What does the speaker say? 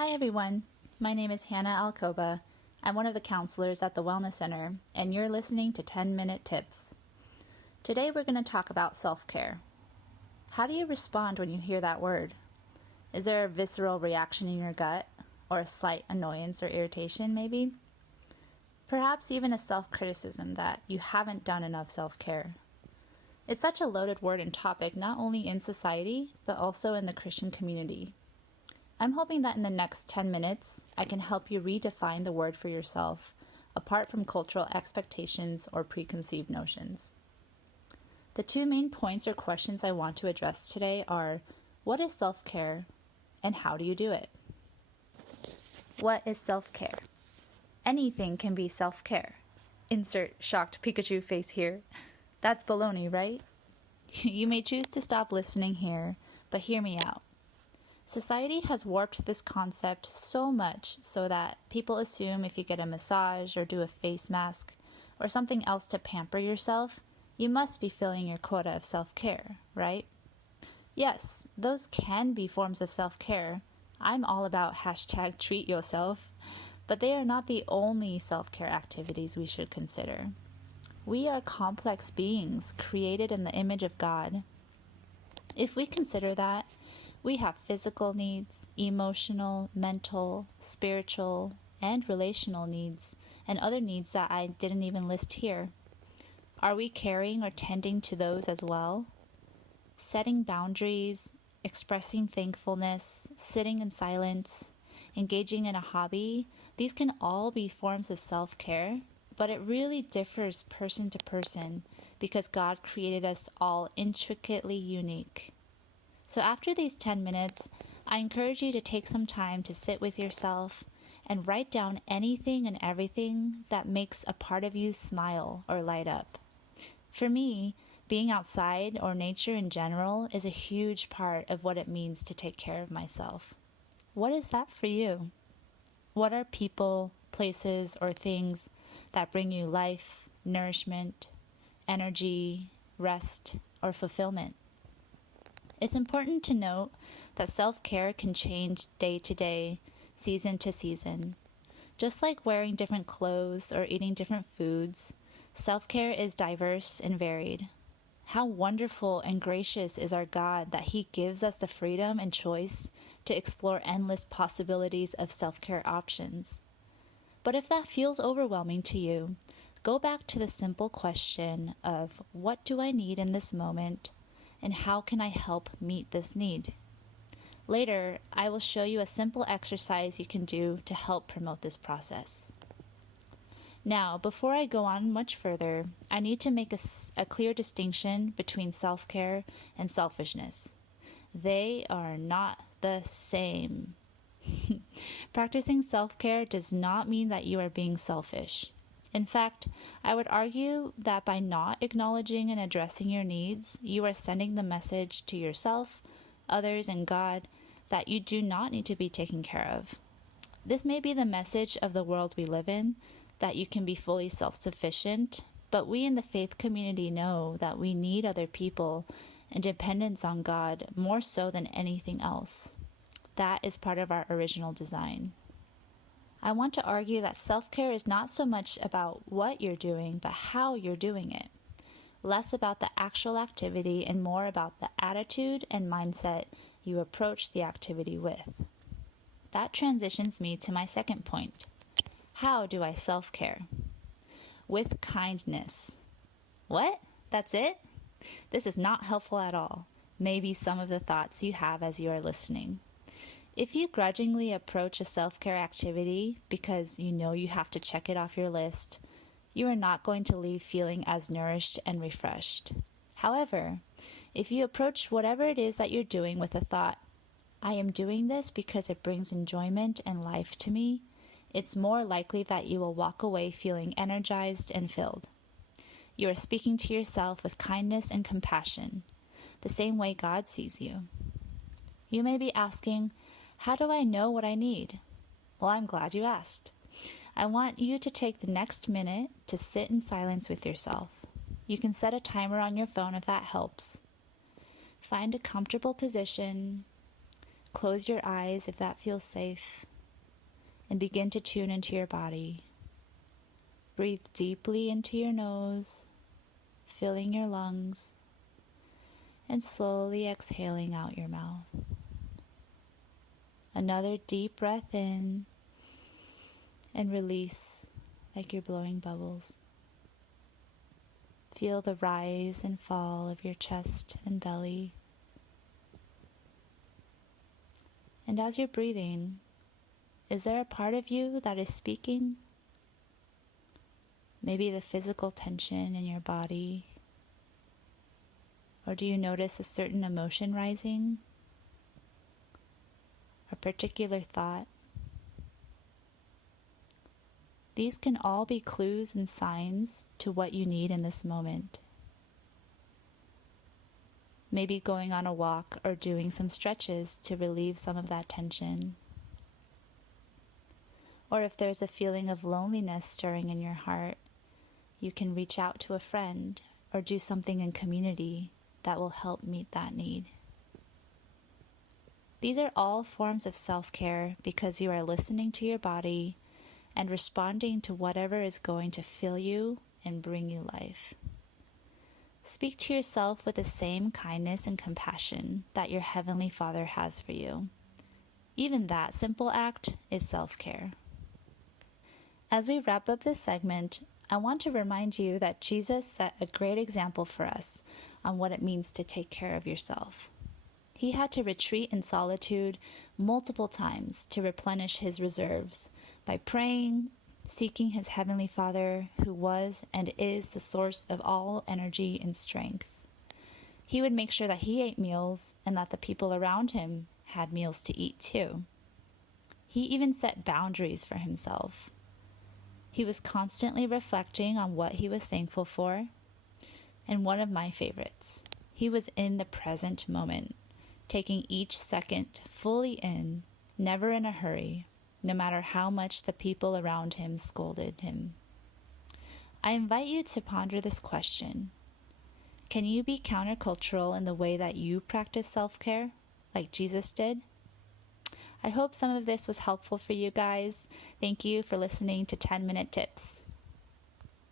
Hi everyone, my name is Hannah Alcoba. I'm one of the counselors at the Wellness Center, and you're listening to 10-Minute Tips. Today we're going to talk about self-care. How do you respond when you hear that word? Is there a visceral reaction in your gut, or a slight annoyance or irritation maybe? Perhaps even a self-criticism that you haven't done enough self-care. It's such a loaded word and topic not only in society, but also in the Christian community. I'm hoping that in the next 10 minutes, I can help you redefine the word for yourself, apart from cultural expectations or preconceived notions. The two main points or questions I want to address today are, what is self-care, and how do you do it? What is self-care? Anything can be self-care. Insert shocked Pikachu face here. That's baloney, right? You may choose to stop listening here, but hear me out. Society has warped this concept so much so that people assume if you get a massage or do a face mask or something else to pamper yourself, you must be filling your quota of self-care, right? Yes, those can be forms of self-care. I'm all about #treat yourself, but they are not the only self-care activities we should consider. We are complex beings created in the image of God. If we consider that, we have physical needs, emotional, mental, spiritual, and relational needs, and other needs that I didn't even list here. Are we caring or tending to those as well? Setting boundaries, expressing thankfulness, sitting in silence, engaging in a hobby, these can all be forms of self-care, but it really differs person to person because God created us all intricately unique. So after these 10 minutes, I encourage you to take some time to sit with yourself and write down anything and everything that makes a part of you smile or light up. For me, being outside or nature in general is a huge part of what it means to take care of myself. What is that for you? What are people, places, or things that bring you life, nourishment, energy, rest, or fulfillment? It's important to note that self-care can change day to day, season to season. Just like wearing different clothes or eating different foods, self-care is diverse and varied. How wonderful and gracious is our God that He gives us the freedom and choice to explore endless possibilities of self-care options. But if that feels overwhelming to you, go back to the simple question of, what do I need in this moment? And how can I help meet this need? Later, I will show you a simple exercise you can do to help promote this process. Now, before I go on much further, I need to make a clear distinction between self-care and selfishness. They are not the same. Practicing self-care does not mean that you are being selfish. In fact, I would argue that by not acknowledging and addressing your needs, you are sending the message to yourself, others, and God that you do not need to be taken care of. This may be the message of the world we live in, that you can be fully self-sufficient, but we in the faith community know that we need other people and dependence on God more so than anything else. That is part of our original design. I want to argue that self-care is not so much about what you're doing, but how you're doing it. Less about the actual activity and more about the attitude and mindset you approach the activity with. That transitions me to my second point. How do I self-care? With kindness. What? That's it? This is not helpful at all. Maybe some of the thoughts you have as you are listening. If you grudgingly approach a self-care activity because you know you have to check it off your list, you are not going to leave feeling as nourished and refreshed. However, if you approach whatever it is that you're doing with a thought, I am doing this because it brings enjoyment and life to me, it's more likely that you will walk away feeling energized and filled. You are speaking to yourself with kindness and compassion, the same way God sees you. You may be asking, how do I know what I need? Well, I'm glad you asked. I want you to take the next minute to sit in silence with yourself. You can set a timer on your phone if that helps. Find a comfortable position. close your eyes if that feels safe, and begin to tune into your body. Breathe deeply into your nose, filling your lungs, and slowly exhaling out your mouth. Another deep breath in and release like you're blowing bubbles. Feel the rise and fall of your chest and belly. And as you're breathing, is there a part of you that is speaking? Maybe the physical tension in your body. Or do you notice a certain emotion rising? A particular thought? These can all be clues and signs to what you need in this moment. Maybe going on a walk or doing some stretches to relieve some of that tension. Or if there's a feeling of loneliness stirring in your heart, you can reach out to a friend or do something in community that will help meet that need. These are all forms of self-care because you are listening to your body and responding to whatever is going to fill you and bring you life. Speak to yourself with the same kindness and compassion that your Heavenly Father has for you. Even that simple act is self-care. As we wrap up this segment, I want to remind you that Jesus set a great example for us on what it means to take care of yourself. He had to retreat in solitude multiple times to replenish his reserves by praying, seeking his Heavenly Father, who was and is the source of all energy and strength. He would make sure that he ate meals and that the people around him had meals to eat too. He even set boundaries for himself. He was constantly reflecting on what he was thankful for. And one of my favorites, he was in the present moment, taking each second fully in, never in a hurry, no matter how much the people around him scolded him. I invite you to ponder this question. Can you be countercultural in the way that you practice self-care, like Jesus did? I hope some of this was helpful for you guys. Thank you for listening to 10-Minute Tips.